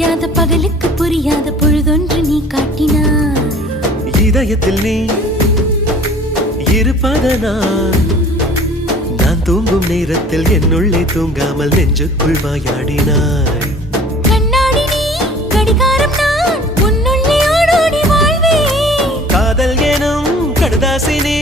விடியாத பகலுக்கு புரியாத பொழுதொன்று நீ காட்டினாய். இதயத்தில் நீ இருப்பதனால் நான் தூங்கும் நேரத்தில் என்னுள்ளே தூங்காமல் நெஞ்சுக்குள் வாயாடினாய். கண்ணாடி நீ கடிகாரம் நான் உன்னுள்ளே ஓடோடி வாழ்வே. காதல் எனும் கடுதாசி நீ